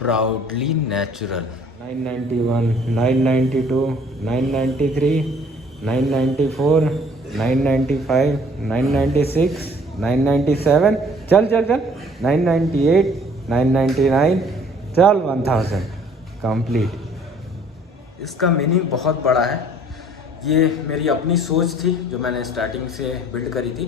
Proudly natural. 991, 992, 993, 994, 995, 996, 997, चल चल चल, 998, 999, चल 1000 कंप्लीट। इसका मीनिंग बहुत बड़ा है। ये मेरी अपनी सोच थी जो मैंने स्टार्टिंग से बिल्ड करी थी,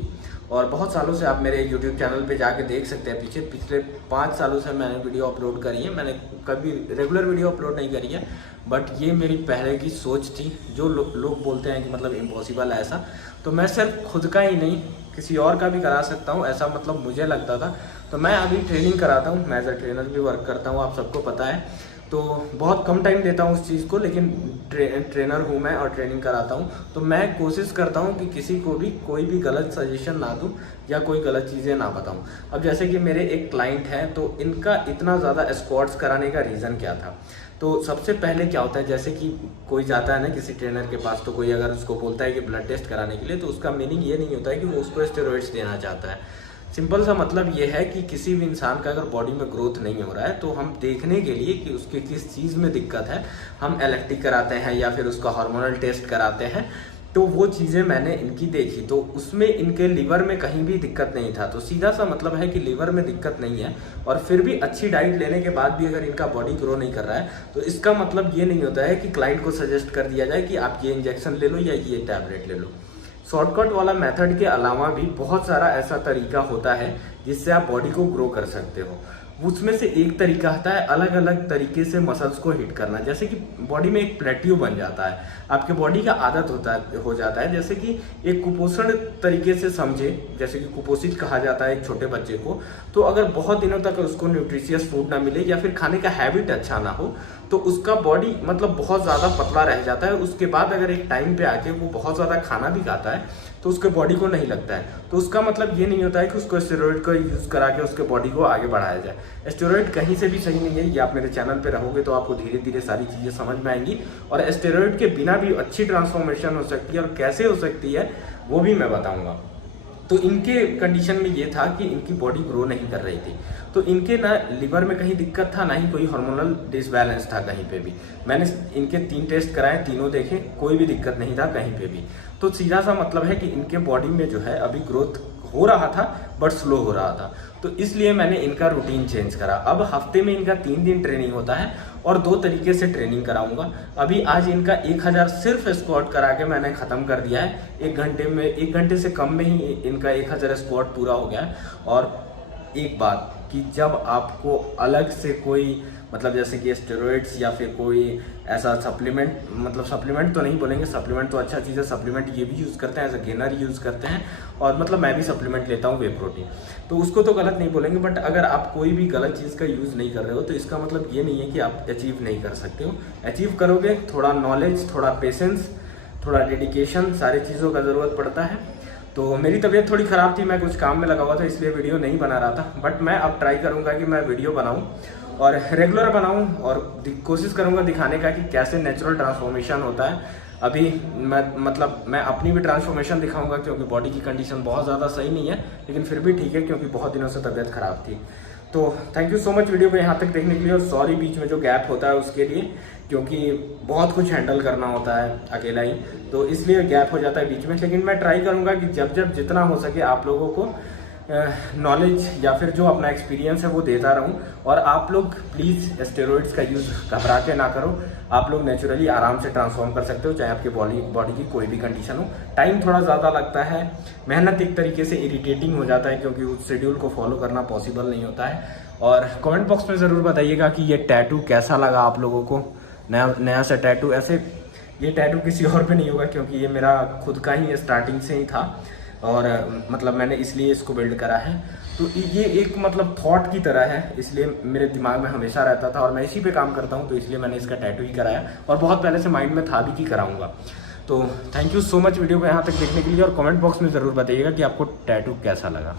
और बहुत सालों से आप मेरे YouTube चैनल पे जाके देख सकते हैं। पिछले 5 सालों से मैंने वीडियो अपलोड करी है। मैंने कभी रेगुलर वीडियो अपलोड नहीं करी है, बट ये मेरी पहले की सोच थी। जो लोग बोलते हैं कि मतलब इम्पॉसिबल है ऐसा, तो मैं सिर्फ खुद का ही नहीं किसी और का भी करा सकता हूँ, ऐसा मतलब मुझे लगता था। तो मैं अभी ट्रेनिंग कराता हूँ, मैं एज अ ट्रेनर भी वर्क करता हूँ, आप सबको पता है। तो बहुत कम टाइम देता हूँ उस चीज़ को, लेकिन ट्रेनर हूँ मैं और ट्रेनिंग कराता हूँ। तो मैं कोशिश करता हूँ कि किसी को भी कोई भी गलत सजेशन ना दूँ या कोई गलत चीज़ें ना बताऊँ। अब जैसे कि मेरे एक क्लाइंट हैं, तो इनका इतना ज़्यादा स्क्वाट्स कराने का रीज़न क्या था। तो सबसे पहले क्या होता है, जैसे कि कोई जाता है ना किसी ट्रेनर के पास, तो कोई अगर उसको बोलता है कि ब्लड टेस्ट कराने के लिए, तो उसका मीनिंग ये नहीं होता है कि वो उसको स्टेरॉइड्स देना चाहता है। सिंपल सा मतलब ये है कि किसी भी इंसान का अगर बॉडी में ग्रोथ नहीं हो रहा है, तो हम देखने के लिए कि उसके किस चीज़ में दिक्कत है, हम एलेक्टिक कराते हैं या फिर उसका हार्मोनल टेस्ट कराते हैं। तो वो चीज़ें मैंने इनकी देखी, तो उसमें इनके लीवर में कहीं भी दिक्कत नहीं था। तो सीधा सा मतलब है कि लीवर में दिक्कत नहीं है, और फिर भी अच्छी डाइट लेने के बाद भी अगर इनका बॉडी ग्रो नहीं कर रहा है, तो इसका मतलब ये नहीं होता है कि क्लाइंट को सजेस्ट कर दिया जाए कि आप ये इंजेक्शन ले लो या ये टैबलेट ले लो। शॉर्टकट वाला मेथड के अलावा भी बहुत सारा ऐसा तरीका होता है जिससे आप बॉडी को ग्रो कर सकते हो। उसमें से एक तरीका आता है अलग अलग तरीके से मसल्स को हिट करना। जैसे कि बॉडी में एक प्लेट्यू बन जाता है, आपके बॉडी का आदत हो जाता है। जैसे कि एक कुपोषण तरीके से समझे, जैसे कि कुपोषित कहा जाता है एक छोटे बच्चे को। तो अगर बहुत दिनों तक उसको न्यूट्रिशियस फूड ना मिले या फिर खाने का हैबिट अच्छा ना हो, तो उसका बॉडी मतलब बहुत ज़्यादा पतला रह जाता है। उसके बाद अगर एक टाइम पे आके वो बहुत ज़्यादा खाना भी खाता है, तो उसके बॉडी को नहीं लगता है। तो उसका मतलब ये नहीं होता है कि उसको स्टेरॉइड का यूज़ करा के उसके बॉडी को आगे बढ़ाया जाए। स्टेरॉइड कहीं से भी सही नहीं है। ये आप मेरे चैनल पे रहोगे तो आपको धीरे धीरे सारी चीज़ें समझ में आएंगी, और स्टेरॉइड के बिना भी अच्छी ट्रांसफॉर्मेशन हो सकती है, और कैसे हो सकती है वो भी मैं बताऊँगा। तो इनके कंडीशन में ये था कि इनकी बॉडी ग्रो नहीं कर रही थी। तो इनके ना लिवर में कहीं दिक्कत था, ना ही कोई हार्मोनल डिसबैलेंस था कहीं पे भी। मैंने इनके 3 टेस्ट कराए, तीनों देखे, कोई भी दिक्कत नहीं था कहीं पे भी। तो सीधा सा मतलब है कि इनके बॉडी में जो है अभी ग्रोथ हो रहा था, बट स्लो हो रहा था। तो इसलिए मैंने इनका रूटीन चेंज करा। अब हफ्ते में इनका 3 दिन ट्रेनिंग होता है, और 2 तरीके से ट्रेनिंग कराऊंगा। अभी आज इनका 1000 सिर्फ स्क्वाट करा के मैंने ख़त्म कर दिया है। 1 घंटे में, 1 घंटे से कम में ही इनका 1000 स्क्वाट पूरा हो गया है। और एक बात कि जब आपको अलग से कोई मतलब जैसे कि स्टेरॉइड्स या फिर कोई ऐसा सप्लीमेंट, मतलब सप्लीमेंट तो नहीं बोलेंगे, सप्लीमेंट तो अच्छा चीज़ है, सप्लीमेंट ये भी यूज़ करते हैं, एज अ गेनर यूज़ करते हैं, और मतलब मैं भी सप्लीमेंट लेता हूँ वे प्रोटीन, तो उसको तो गलत नहीं बोलेंगे। बट अगर आप कोई भी गलत चीज़ का यूज़ नहीं कर रहे हो, तो इसका मतलब ये नहीं है कि आप अचीव नहीं कर सकते हो। अचीव करोगे, थोड़ा नॉलेज, थोड़ा पेशेंस, थोड़ा डेडिकेशन, सारी चीज़ों का ज़रूरत पड़ता है। तो मेरी तबीयत थोड़ी ख़राब थी, मैं कुछ काम में लगा हुआ था, इसलिए वीडियो नहीं बना रहा था। बट मैं अब ट्राई करूँगा कि मैं वीडियो बनाऊँ और रेगुलर बनाऊँ, और कोशिश करूँगा दिखाने का कि कैसे नेचुरल ट्रांसफॉर्मेशन होता है। अभी मैं अपनी भी ट्रांसफॉर्मेशन दिखाऊंगा, क्योंकि बॉडी की कंडीशन बहुत ज़्यादा सही नहीं है, लेकिन फिर भी ठीक है, क्योंकि बहुत दिनों से तबीयत ख़राब थी। तो thank you so much video को यहाँ तक देखने के लिए, और सॉरी बीच में जो गैप होता है उसके लिए, क्योंकि बहुत कुछ हैंडल करना होता है अकेला ही, तो इसलिए गैप हो जाता है बीच में। लेकिन मैं ट्राई करूँगा कि जब जितना हो सके आप लोगों को नॉलेज या फिर जो अपना एक्सपीरियंस है वो देता रहूं। और आप लोग प्लीज़ स्टेरॉइड्स का यूज़ घबरा के ना करो। आप लोग नेचुरली आराम से ट्रांसफॉर्म कर सकते हो, चाहे आपके बॉडी की कोई भी कंडीशन हो। टाइम थोड़ा ज़्यादा लगता है, मेहनत एक तरीके से इरिटेटिंग हो जाता है, क्योंकि उस शेड्यूल को फॉलो करना पॉसिबल नहीं होता है। और कमेंट बॉक्स में ज़रूर बताइएगा कि ये टैटू कैसा लगा आप लोगों को, नया सा टैटू। ऐसे ये टैटू किसी और पे नहीं होगा, क्योंकि ये मेरा खुद का ही स्टार्टिंग से ही था, और मतलब मैंने इसलिए इसको बिल्ड करा है। तो ये एक मतलब थॉट की तरह है, इसलिए मेरे दिमाग में हमेशा रहता था, और मैं इसी पे काम करता हूँ, तो इसलिए मैंने इसका टैटू ही कराया, और बहुत पहले से माइंड में था भी कि कराऊंगा। तो thank you so much video को यहाँ तक देखने के लिए, और कमेंट बॉक्स में ज़रूर बताइएगा कि आपको टैटू कैसा लगा।